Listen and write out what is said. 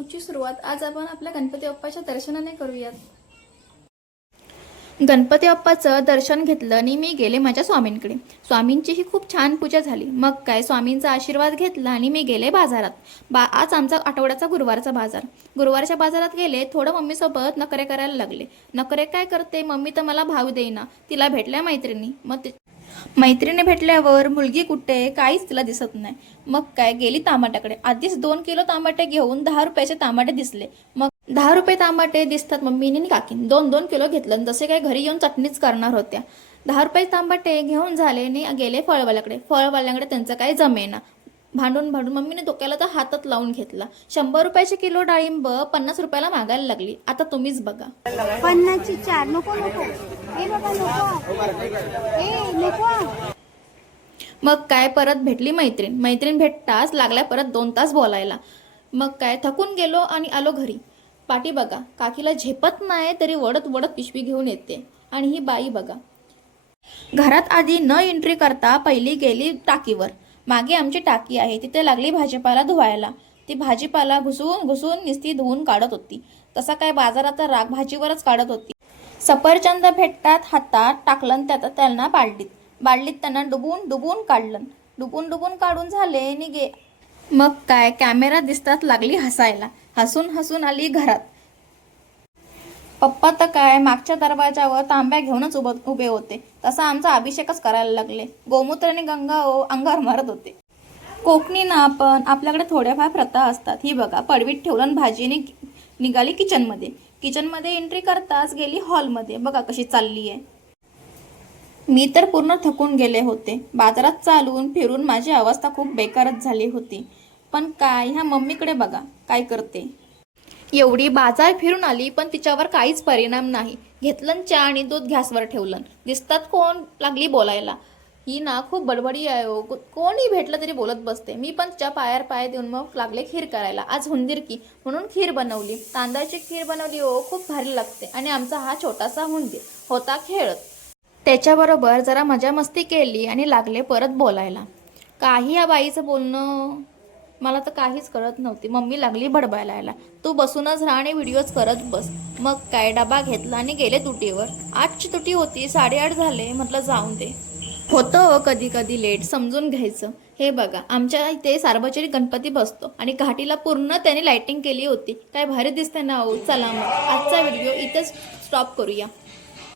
9ची सुरुवात आज आपण आपल्या गणपती बाप्पाच्या दर्शनाने करूयात। गणपती बाप्पाचं दर्शन घेतलं आणि मी गेले माझ्या स्वामींकडे। स्वामींचीही खूप छान पूजा झाली। मग काय स्वामींचा आशीर्वाद घेतला आणि मी गेले बाजारात। आज आमचा आठवड्याचा गुरुवारचा बाजार। गुरुवारच्या बाजारात गेले, थोडं मम्मीसोबत नखरे करायला लागले। नखरे काय करते, मम्मी तर मला भाव देईना। तिला भेटल्या मैत्रिणी। मैत्रिणी भेटल्यावर मुलगी कुठे, काहीच तिला दिसत नाही। मग काय गेली टमाट्याकडे। आधीच 2 किलो टमाटे घेऊन 10 रुपयाचे टमाटे दिसले। मग 10 रुपये टमाटे दिसतात मम्मीने आणि काकीने 2-2 किलो घेतलं। जसे काही घरी येऊन चटणीच करणार होत्या। 10 रुपये टमाटे घेऊन झाले आणि गेले फळवाल्याकडे। फळवाल्याकडे त्यांचं काही जमेना। भांडून मम्मीने डोक्याला तर हातात लावून घेतला। 100 रुपयाचे किलो डाळिंब 50 रुपयाला मागायला लागली। आता तुम्हीच बघा। 50ची 4 नको नको, ए बाबा नको, ए नको। मग काय परत भेटली मैत्रीण भेटताच लागल्या परत 2 तास बोलायला। मग काय थकून गेलो आणि आलो घरी। पाठी बघा, काकीला झेपत नाही तरी वडत पिशवी घेऊन येते। आणि ही बाई बघा, घरात आधी न एंट्री करता पहिली गेली टाकीवर। मागे आमची टाकी आहे, तिथे लागली भाजीपाला धुवायला। ती भाजीपाला घुसून नुसती धुवून काढत होती। तसा काय बाजारात राग भाजीवरच काढत होती। सफरचंद भेटतात हातात टाकलं त्यांना बालडीत त्यांना डुबून काढून झाले निघे। मग काय कॅमेरा दिसतात लागली हसायला। हसून आली घरात। पप्पा तर काय मागच्या दरवाजावर तांब्या घेऊनच उभे होते। तसा आमचा अभिषेकच करायला लागले। गोमूत्र आणि गंगा अंगावर मारत होते। कोकणी ना आपण आपल्याकडे थोड्याफार प्रथा असतात। ही बघा, पडवीत ठेवलं भाजीने निघाली किचनमध्ये एंट्री करताच गेली हॉलमध्ये। बघा कशी चालली आहे। मी तर पूर्ण थकून गेले होते। बाजारात चालून फिरून माझी अवस्था खूप बेकारच झाली होती। पण काय ह्या मम्मीकडे बघा काय करते। एवढी बाजार फिरून आली पण तिच्यावर काहीच परिणाम नाही। घेतलं चहा आणि दूध गॅसवर ठेवलं। दिसतात कोण लागली बोलायला। ही ना खूप बडबडी आहे हो, कोणी भेटलं तरी बोलत बसते। मी पण तिच्या पायावर पाय देऊन मग लागले खीर करायला। आज हुंदीर म्हणून खीर बनवली। तांदळाची खीर बनवली हो, खूप भारी लागते। आणि आमचा हा छोटासा हुंदीर होता खेळत। त्याच्याबरोबर जरा मजा मस्ती केली आणि लागले परत बोलायला। काही या बाईचं बोलणं मला तर काहीच कळत नव्हती। मम्मी लागली बडबडायला, तू बसूनच राहा आणि व्हिडिओज करत बस। मग काय डबा घेतला आणि गेले तुटीवर। आजची तुटी होती, 8:30 झाले, म्हटलं जाऊन दे। होतं कधी लेट, समजून घ्यायचं। हे बघा, आमच्या इथे सार्वजनिक गणपती बसतो आणि घाटीला पूर्ण त्याने लाइटिंग केली होती। काय भारी दिसते ना हो। चला मग आजचा व्हिडिओ इथेच स्टॉप करूया।